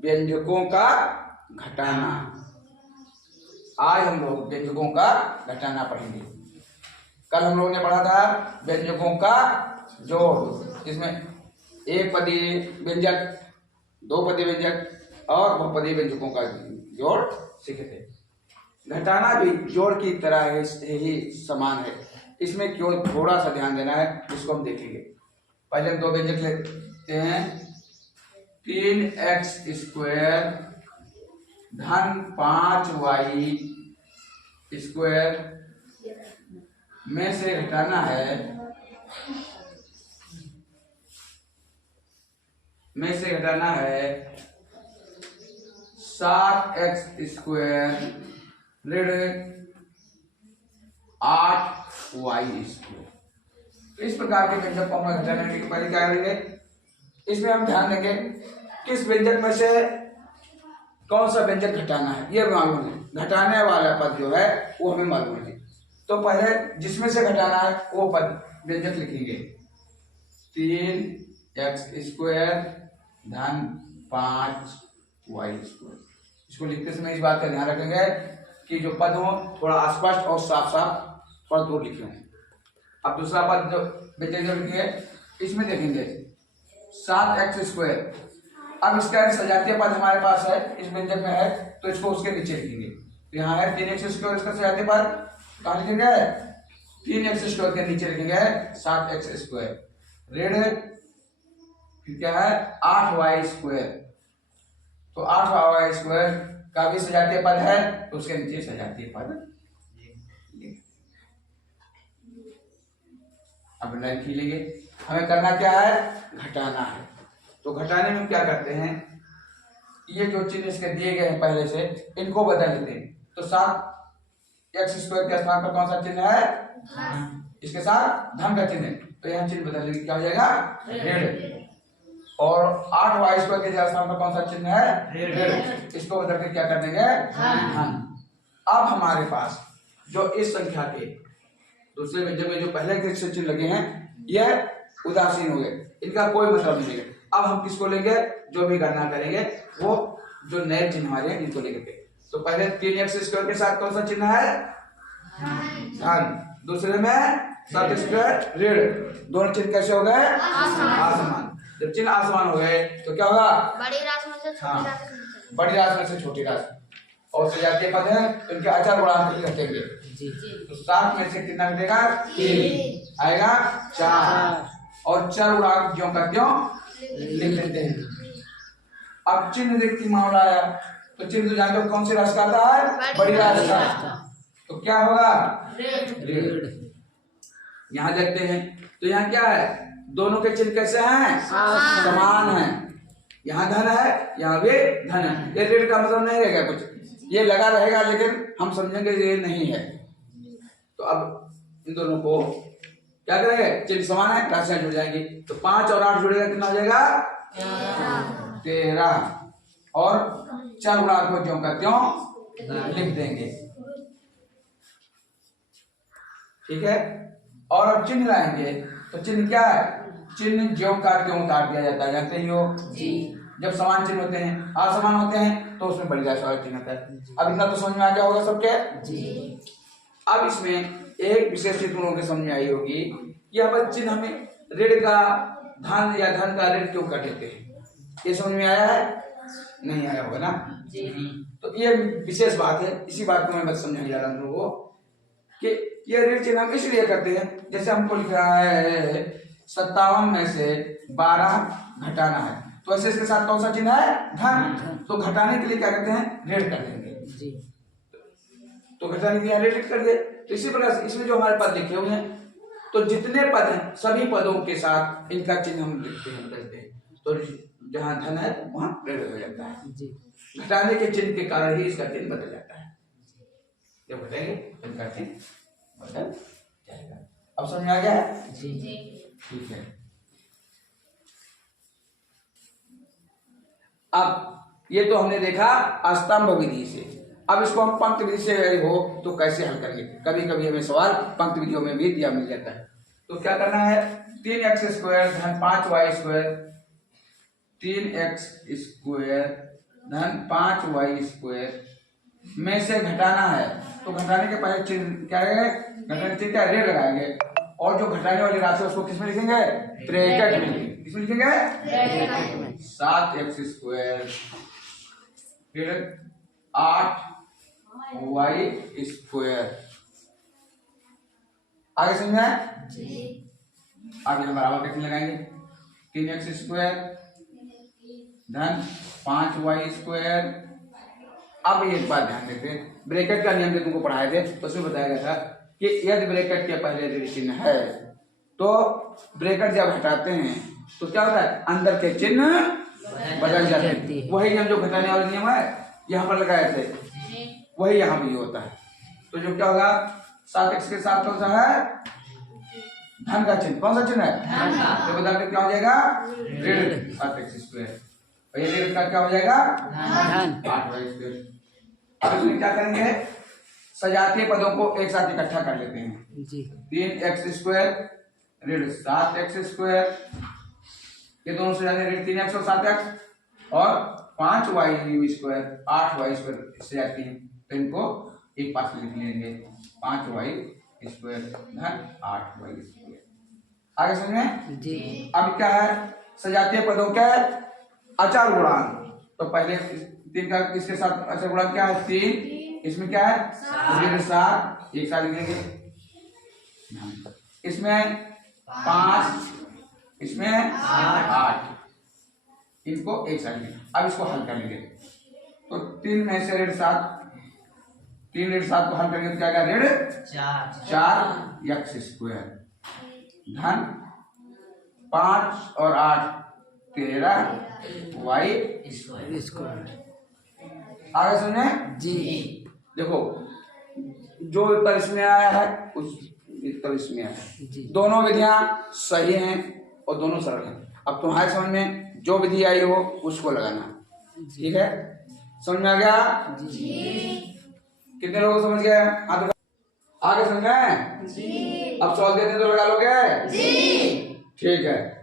व्यंजकों का घटाना। आज हम लोग व्यंजकों का घटाना पढ़ेंगे। कल हम लोगों ने पढ़ा था व्यंजकों का जोड़, जिसमें एक पदीय व्यंजक, दो पदीय व्यंजक और बहुपदीय व्यंजकों का जोड़ सीखे थे। घटाना भी जोड़ की तरह ही समान है, इसमें केवल थोड़ा सा ध्यान देना है, जिसको हम देखेंगे। पहले हम दो व्यंजक लेते हैं। 3x स्क्वायर धन 5y स्क्वायर में से घटाना है, में से घटाना है 7x स्क्वायर ऋण 8y स्क्वायर। इस प्रकार के व्यंजक को हम घटाने के पहले क्या करेंगे, इसमें हम ध्यान देंगे किस व्यंजक में से कौन सा व्यंजक घटाना है, ये मालूम है। घटाने वाला पद जो है वो हमें मालूम है। तो पहले जिसमें से घटाना है वो पद व्यंजक लिखेंगे। 3x स्क्वायर धन 5y स्क्वायर। इसको लिखते समय इस बात का ध्यान रखेंगे कि जो पद हो थोड़ा अस्पष्ट और साफ साफ पद दूर लिखे हों। अब दूसरा पद जो व्यंजक लिखिए, इसमें देखेंगे 7x स्क्वायर। अब इसका सजातीय पद हमारे पास है, इस व्यंजक में है, तो इसको उसके नीचे लिखेंगे। तो यहाँ है 3x स्क्वायर, इसका सजातीय पद कहाँ लिखेंगे, 3x स्क्वायर के नीचे लिखेंगे 7x स्क्वायर ऋण फिर क्या है 8y स्क्वायर। तो 8y स्क्वायर का भी सजातीय पद है, तो उसके नीचे सजातीय पद। अब लाइन खींचेंगे। हमें करना क्या है, घटाना है। तो घटाने में क्या करते हैं, ये जो चिन्ह इसके दिए गए हैं पहले से, इनको बदल देते हैं। तो 7x स्क्वायर के स्थान पर कौन सा चिन्ह है, इसके साथ धन का चिन्ह है, तो यहाँ चिन्ह बदल देंगे, क्या हो जाएगा ऋण। और 8y स्क्वायर के स्थान पर कौन सा चिन्ह है ऋण, इसको बदल के क्या कर देंगे धन। अब हमारे पास जो इस संख्या के दूसरे व्यंजक में जो पहले से चिन्ह लगे हैं, यह उदासीन हो गए, इनका कोई मतलब नहीं है। अब हम किसको लेंगे, जो भी गणना करेंगे वो जो नए चिन्ह हमारे हैं इनको लेंगे। तो पहले 3x स्क्वायर के साथ कौन सा चिन्ह है धन, दूसरे में 7 स्क्वायर ऋण। दोनों चिन्ह कैसे हो गए, आसमान। जब चिन्ह आसमान हो गए तो क्या होगा, बड़ी राशि में से छोटी राशि, बड़ी राशि में से छोटी राशि। और सजातीय पद है, इनके अचर गुणांक घटेंगे। तो 7 में से कितना घटेगा 3 आएगा 4, और चर गुणांक ज्यों का त्यों लिख देते हैं। अब चिन्ह देखती मामला आया, तो चिन्ह तो जानते हो कौन सी राशि का आता है, बड़ी राशि का। तो क्या होगा ऋण। यहाँ देखते हैं, तो यहाँ क्या है, दोनों के चिन्ह कैसे हैं, समान हैं। यहाँ धन है, यहाँ भी धन है। ये ऋण का मतलब नहीं रहेगा कुछ, ये लगा रहेगा, लेकिन हम समझेंगे ये नहीं है। तो अब इन दोनों को क्या करेंगे, चिन्ह समान है, राशियां जुड़ जाएंगी। तो 5 और 8 जुड़ेगा, कितना हो जाएगा 13। और चर गुणांक को ज्यों का त्यों लिख देंगे, ठीक है। और अब चिन्ह लाएंगे, तो चिन्ह क्या है, चिन्ह ज्यों का त्यों काट दिया जाता है, जानते ही हो जी। जब समान चिन्ह होते हैं, असमान होते हैं, तो उसमें बड़ी राशि वाला चिन्ह होता है। अब इतना तो समझ में आ गया होगा सबके जी। अब इसमें एक विशेष गुणों की समझ में आई होगी, यह पर चिन्ह हमें ऋण का धन या धन का ऋण क्यों कर देते हैं, ये समझ में आया है, नहीं आया होगा ना जी। तो ये विशेष बात है, इसी बात को मैं बस समझाने जा रहा हूँ लोगों को कि ये ऋण चिन्ह हम इसलिए करते हैं, जैसे हमको लिख रहा है 57 में से 12 घटाना है, तो ऐसे इसके साथ कौन सा चिन्ह है धन, तो घटाने के लिए क्या करते हैं ऋण कर देंगे जी। तो घटाने के लिए ऋण कर दे। तो इसी प्रकार से इसमें जो हमारे पद लिखे हुए हैं, तो जितने पद हैं सभी पदों के साथ इनका चिन्ह हम लिखते हैं, करते हैं। तो जहाँ धन है वहाँ ऋण हो जाता है जी। घटाने के चिन्ह के कारण ही इसका चिन्ह बदल जाता है। जब घटेंगे इनका चिन्ह बदल जाएगा। अब समझ में आ गया है जी, ठीक है। अब ये तो हमने देखा स्तंभ विधि से। अब इसको हम पंक्ति विधि से हो तो कैसे हल करेंगे, कभी कभी हमें सवाल पंक्ति विधियों में भी दिया मिल जाता है। तो क्या करना है, 3x स्क्वायर धन 5y स्क्वायर, 3x स्क्वायर धन 5y² में से घटाना है। तो घटाने के पहले चिन्ह क्या है, घटाने चिन्ह क्या ऋण लगाएंगे और जो घटाने वाली राशि उसको किसमें लिखेंगे, ब्रैकेट में लिखेंगे। किसमें लिखेंगे, 7x² फिर 8y²। आगे समझे जी। आगे हम बराबर कैसे लगाएंगे, 3x² धन 5y²। अब एक बात ध्यान देते, ब्रैकेट का नियम जो तुमको पढ़ाए थे तो उसमें बताया गया था कि यदि ब्रैकेट के पहले ऋण चिन्ह है तो ब्रैकेट जब हटाते हैं तो क्या होता है, अंदर के चिन्ह बदल जाते हैं। वही नियम जो घटाने वाला नियम है यहाँ पर लगाए थे, वही यहाँ भी होता है। तो जो क्या होगा, 7x के साथ कौन सा है, धन का चिन्ह। कौन सा चिन्ह है, तो बदल के क्या हो जाएगा, ऋण 7x²। ऋण का क्या हो जाएगा, 8y²। अब इसमें क्या करेंगे, सजातीय पदों को एक साथ इकट्ठा कर लेते हैं जी। 3x² ऋण 7x², ये दोनों सजाते ऋण 3x और 7x, और 5y² 8y² सजाती हैं, तो इनको एक पास लिख लेंगे, 5y² धन 8y²। आगे समझे जी। अब क्या है, सजातीय पदों के अचर गुणांक। तो पहले 3 का किसके साथ अचर गुणांक क्या है, 3, इसमें क्या है 7, एक साथ लिखेंगे, इसमें 5, इसमें 8, इनको एक साथ लिखेंगे। अब इसको हल कर लेंगे, तो 3 में से ऋण 7, 3 ऋण 7 को हल करेंगे तो क्या आएगा, ऋण 4x² धन 5 और 8 13y²। आगे सुने जी। देखो जो उत्तर इसमें आया है उस उत्तर इसमें आया है, दोनों विधियां सही हैं और दोनों सरल हैं। अब तुम्हारे समझ में जो विधि आई हो उसको लगाना, ठीक है। समझ में आ गया जी। कितने लोगों को समझ गया, आगे समझ गए जी। अब सॉल्व देते तो लगा लोगे जी, ठीक है।